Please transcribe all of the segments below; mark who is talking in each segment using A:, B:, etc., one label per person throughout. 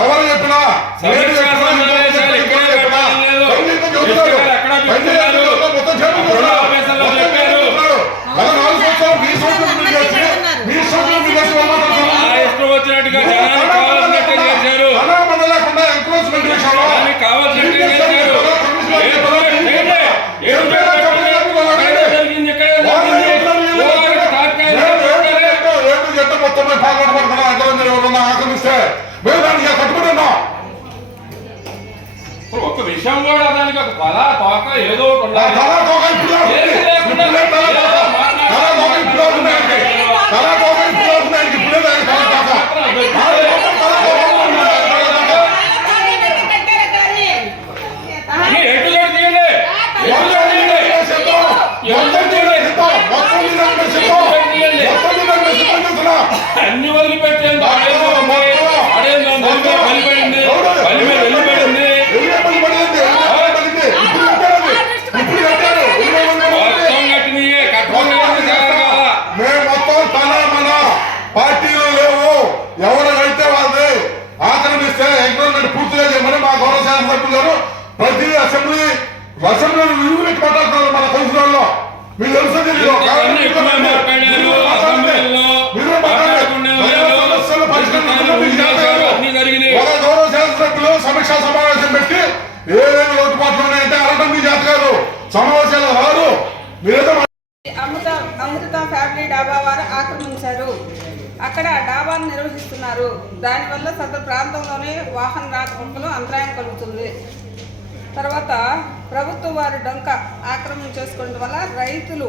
A: ఎవరు చెప్పినా
B: విషం కూడా దానికి ఒక పద పాక ఏదో ఒకటి
A: శాసనసభ్యులు గారు ప్రతి అసెంబ్లీ అసెంబ్లీ పెట్టి మాట్లాడుతున్నారు మన కౌన్సిలర్లో. తెలుసో మీరు శాసనసభ్యులు సమీక్షా సమావేశం పెట్టి ఏమేమి లోటుపాట్లు ఉన్నాయంటే అడగడం మీ చేత కాదు సమావేశాలు రారు మీరేదో
C: అమృత అమృత ఫ్యామిలీ డాబా వారు ఆక్రమించారు. అక్కడ డాబాను నిర్వహిస్తున్నారు. దానివల్ల సదరు ప్రాంతంలోనే వాహన రాకపోకలు అంతరాయం కలుగుతుంది. తర్వాత ప్రభుత్వం వారి డొంక ఆక్రమణ చేసుకోవడం వల్ల రైతులు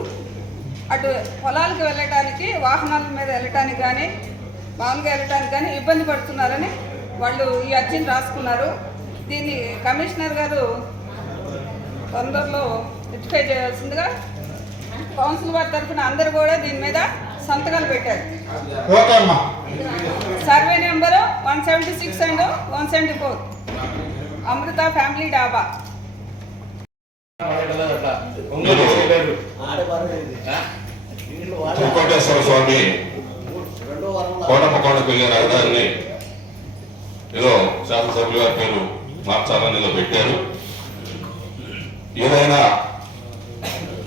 C: అటు పొలాలకు వెళ్ళటానికి వాహనాల మీద వెళ్ళటానికి కానీ మామూలుగా వెళ్ళటానికి కానీ ఇబ్బంది పడుతున్నారని వాళ్ళు ఈ అర్జీని రాసుకున్నారు. దీన్ని కమిషనర్ గారు తొందరలో రెక్టిఫై చేయాల్సిందిగా కౌన్సిల్ వారి తరఫున అందరు కూడా దీని మీద సంతకాలు పెట్టారు.
A: ఓకే అమ్మా.
C: Survey number one seventy six and one seventy four. Amrutha family dhaba.
D: Swamy కోటప్పకొండపల్లి రహదారిని ఏదో శాసనసభ్యుల గారి పేరు మార్చాలని ఏదో పెట్టారు. ఏదైనా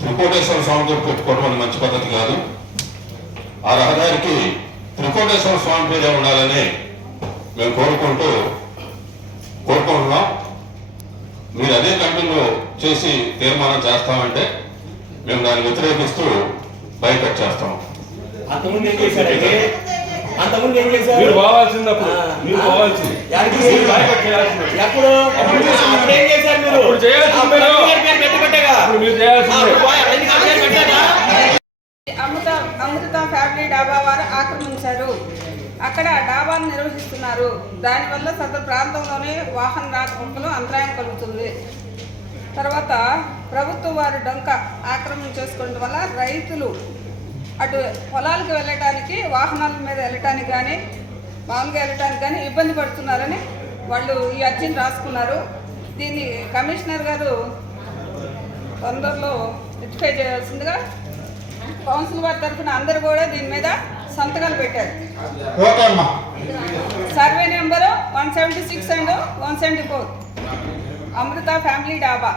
D: త్రికోటేశ్వర స్వామితో పెట్టుకోవడం మంచి పద్ధతి కాదు. ఆ రహదారికి త్రికోటేశ్వర స్వామి పేరే ఉండాలని మేము కోరుకుంటూ కోరుకుంటున్నాం. మీరు అదే కంటిన్యూ చేసి తీర్మానం చేస్తామంటే మేము దాన్ని వ్యతిరేకిస్తూ బైకట్ చేస్తాం
E: అంతకుముందు ఏం చేశారంటే అంతకుముందు ఏం చేశారు?
B: మీరు పోవాల్సింది. పోవాల్సింది
E: ఎప్పుడు? అప్పుడు ఏం చేశారు మీరు?
B: అప్పుడు చేయాల్సింది. మీరు. చేయాల్సిందే.
C: అమృత ఫ్యామిలీ డాబా వారు ఆక్రమించారు. అక్కడ డాబాను నిర్వహిస్తున్నారు. దానివల్ల సదరు ప్రాంతంలోనే వాహన రాకపోకలు అంతరాయం కలుగుతుంది. తర్వాత ప్రభుత్వం వారి డొంక ఆక్రమణ చేసుకోవడం వల్ల రైతులు అటు పొలాలకు వెళ్ళటానికి వాహనాల మీద వెళ్ళటానికి కానీ మామూలుగా వెళ్ళటానికి కానీ ఇబ్బంది పడుతున్నారని వాళ్ళు ఈ అర్జీని రాసుకున్నారు. దీన్ని కమిషనర్ గారు తొందరలో రెక్టిఫై చేయాల్సిందిగా కౌన్సిల్ వారి తరఫున అందరూ కూడా దీని మీద సంతకాలు పెట్టారు. Survey number one seventy six and one seventy four. Amrutha family dhaba.